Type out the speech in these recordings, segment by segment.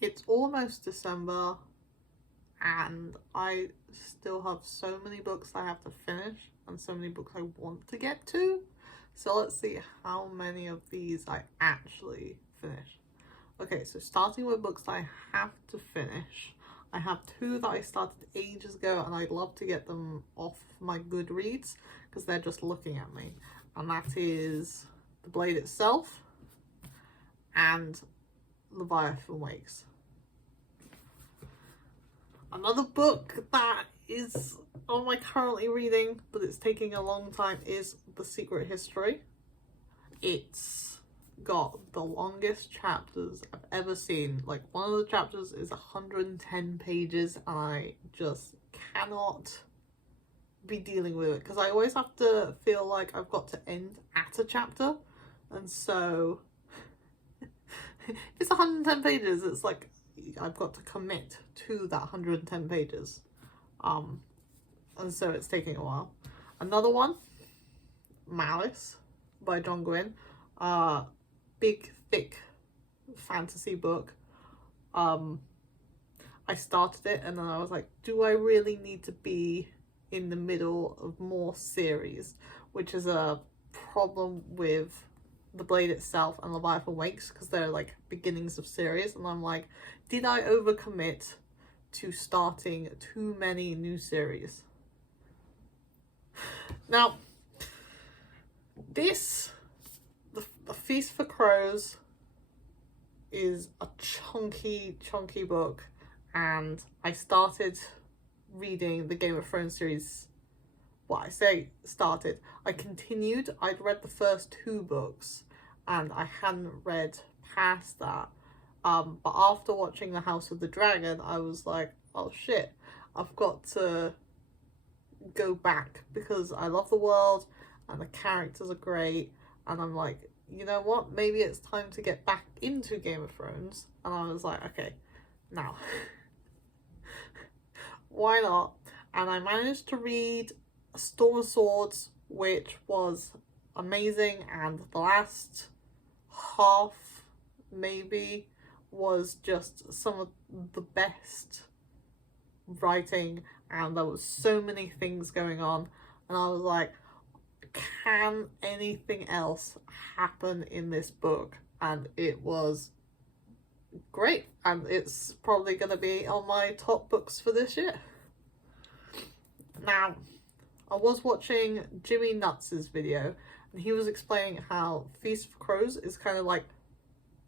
It's almost December and I still have so many books I have to finish and so many books I want to get to. So let's see how many of these I actually finish. Okay, so starting with books that I have to finish. I have two that I started ages ago and I'd love to get them off my Goodreads because they're just looking at me. And that is The Blade Itself and Leviathan Wakes. Another book that is on my currently reading, but it's taking a long time, is The Secret History. It's got the longest chapters I've ever seen. Like, one of the chapters is 110 pages and I just cannot be dealing with it because I always have to feel like I've got to end at a chapter, and so it's 110 pages. It's like I've got to commit to that 110 pages, and so it's taking a while. Another one, Malice by John Gwynne, big thick fantasy book. I started it and then I was like, do I really need to be in the middle of more series, which is a problem with The Blade Itself and Leviathan Wakes because they're like beginnings of series, and I'm like, did I overcommit to starting too many new series? Now, this, the Feast for Crows, is a chunky book, and I started reading the Game of Thrones series. Well, I say started. I continued. I'd read the first two books and I hadn't read past that. But after watching The House of the Dragon, I was like, oh shit, I've got to go back because I love the world and the characters are great. And I'm like, you know what? Maybe it's time to get back into Game of Thrones. And I was like, okay, now. Why not? And I managed to read Storm of Swords, which was amazing, and the last half maybe was just some of the best writing, and there was so many things going on, and I was like, can anything else happen in this book? And it was great, and it's probably going to be on my top books for this year. Now, I was watching Jimmy Nuts' video, and he was explaining how Feast for Crows is kind of like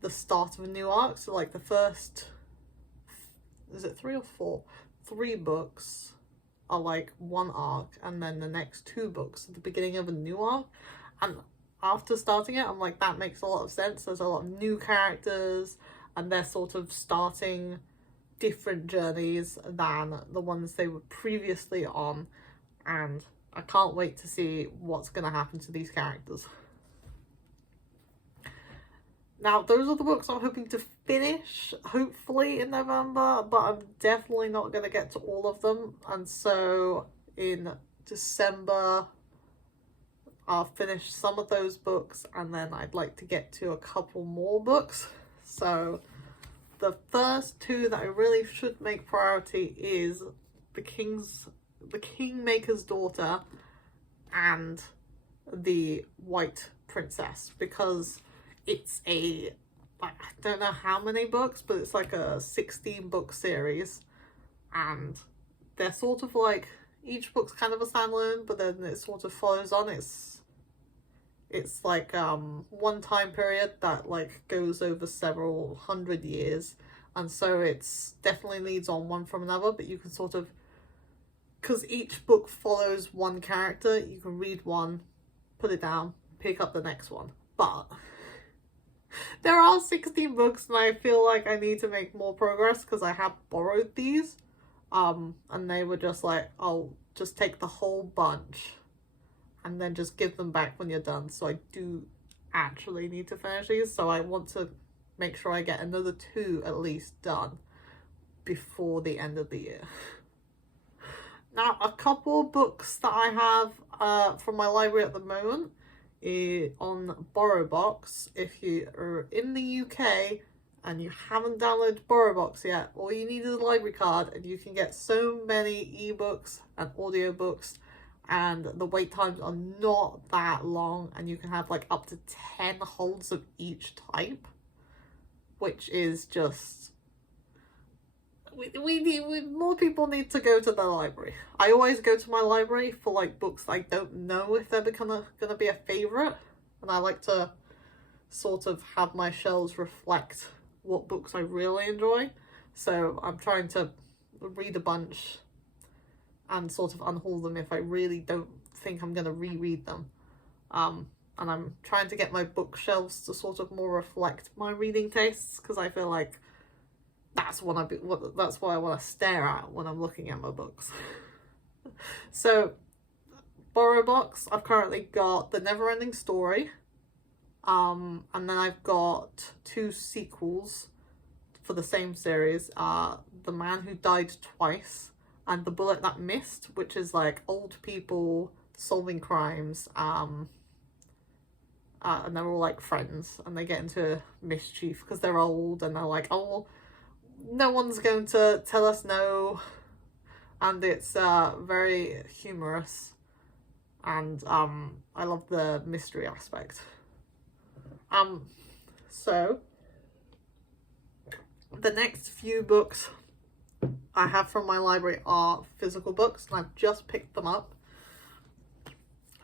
the start of a new arc. So like the first, is it 3 or 4? 3 books are like one arc, and then the next 2 books are the beginning of a new arc. And after starting it, I'm like, that makes a lot of sense. There's a lot of new characters, and they're sort of starting different journeys than the ones they were previously on, and I can't wait to see what's going to happen to these characters. Now, those are the books I'm hoping to finish, hopefully in November, but I'm definitely not going to get to all of them, and so in December I'll finish some of those books, and then I'd like to get to a couple more books. So the first 2 that I really should make priority is The Kingmaker's Daughter and The White Princess, because it's I don't know how many books, but it's like a 16-book series, and they're sort of like, each book's kind of a standalone, but then it sort of follows on. It's like one time period that like goes over several hundred years, and so it's definitely leads on one from another, but you can sort of, because each book follows one character, you can read one, put it down, pick up the next one. But there are 16 books, and I feel like I need to make more progress because I have borrowed these, and they were just like, oh, just take the whole bunch and then just give them back when you're done. So I do actually need to finish these, so I want to make sure I get another 2 at least done before the end of the year. Now, a couple of books that I have from my library at the moment on BorrowBox. If you are in the UK and you haven't downloaded BorrowBox yet, all you need is a library card and you can get so many ebooks and audiobooks, and the wait times are not that long, and you can have like up to 10 holds of each type, which is just... more people need to go to the library. I always go to my library for like books I don't know if they're gonna be a favorite, and I like to sort of have my shelves reflect what books I really enjoy. So I'm trying to read a bunch and sort of unhaul them if I really don't think I'm going to reread them. And I'm trying to get my bookshelves to sort of more reflect my reading tastes, because I feel like that's what I want to stare at when I'm looking at my books. So BorrowBox, I've currently got The Neverending Story, and then I've got 2 sequels for the same series, The Man Who Died Twice and The Bullet That Missed, which is like old people solving crimes, and they're all like friends, and they get into mischief because they're old, and they're like, oh, no one's going to tell us no, and it's very humorous, and I love the mystery aspect. So the next few books I have from my library are physical books, and I've just picked them up,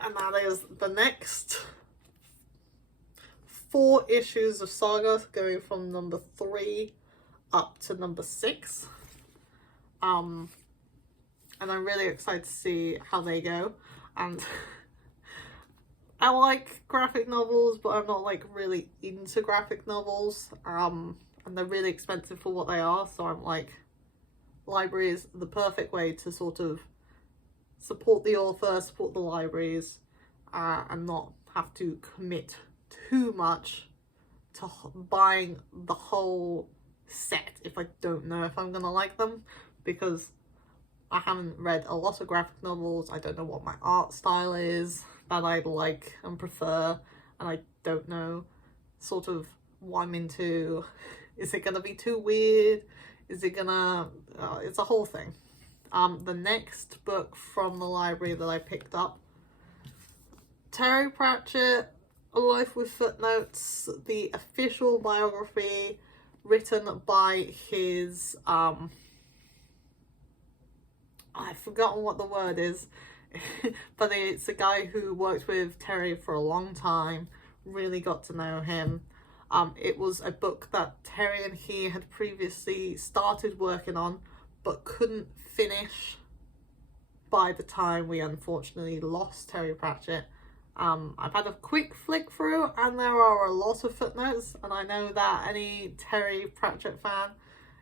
and that is the next 4 issues of Saga, going from number 3 up to number 6. And I'm really excited to see how they go. And I like graphic novels, but I'm not like really into graphic novels. And they're really expensive for what they are, so I'm like, library is the perfect way to sort of support the author, support the libraries, and not have to commit too much to buying the whole set if I don't know if I'm gonna like them, because I haven't read a lot of graphic novels. I don't know what my art style is that I like and prefer, and I don't know sort of what I'm into. Is it gonna be too weird? Is it gonna... it's a whole thing. The next book from the library that I picked up, Terry Pratchett, A Life with Footnotes, the official biography written by his... I've forgotten what the word is, but it's a guy who worked with Terry for a long time, really got to know him. It was a book that Terry and he had previously started working on, but couldn't finish by the time we unfortunately lost Terry Pratchett. I've had a quick flick through, and there are a lot of footnotes, and I know that any Terry Pratchett fan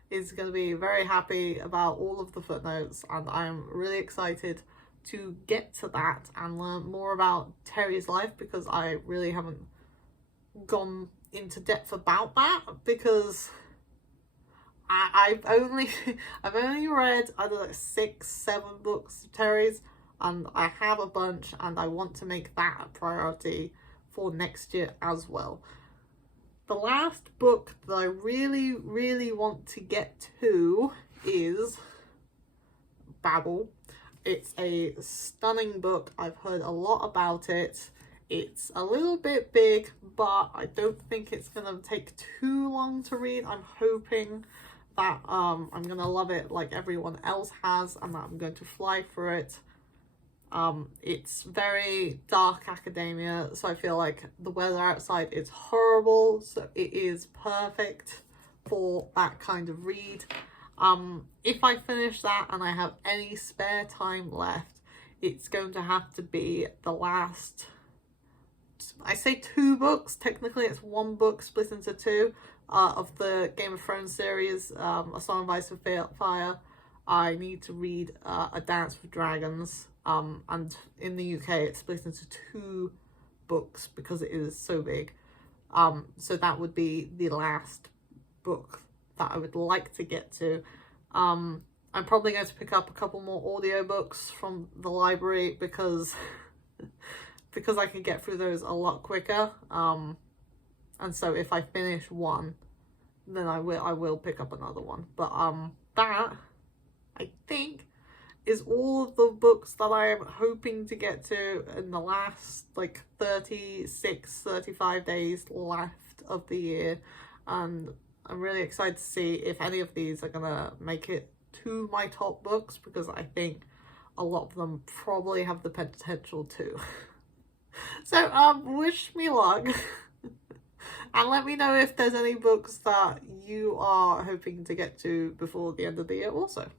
is going to be very happy about all of the footnotes, and I'm really excited to get to that and learn more about Terry's life, because I really haven't gone into depth about that, because I've only read, I don't know, 6-7 books of Terry's, and I have a bunch, and I want to make that a priority for next year as well. The last book that I really, really want to get to is Babel. It's a stunning book. I've heard a lot about it. It's a little bit big, but I don't think it's going to take too long to read. I'm hoping that I'm going to love it like everyone else has, and that I'm going to fly through it. It's very dark academia, so I feel like the weather outside is horrible, so it is perfect for that kind of read. If I finish that and I have any spare time left, it's going to have to be the last, I say 2 books, technically it's 1 book split into 2, of the Game of Thrones series, A Song of Ice and Fire. I need to read A Dance with Dragons, and in the UK it's split into 2 books because it is so big. So that would be the last book that I would like to get to. I'm probably going to pick up a couple more audiobooks from the library because I can get through those a lot quicker. And so if I finish one, then I will pick up another one. But that, I think, is all of the books that I am hoping to get to in the last like 35 days left of the year. And I'm really excited to see if any of these are gonna make it to my top books, because I think a lot of them probably have the potential to. So wish me luck. And let me know if there's any books that you are hoping to get to before the end of the year also.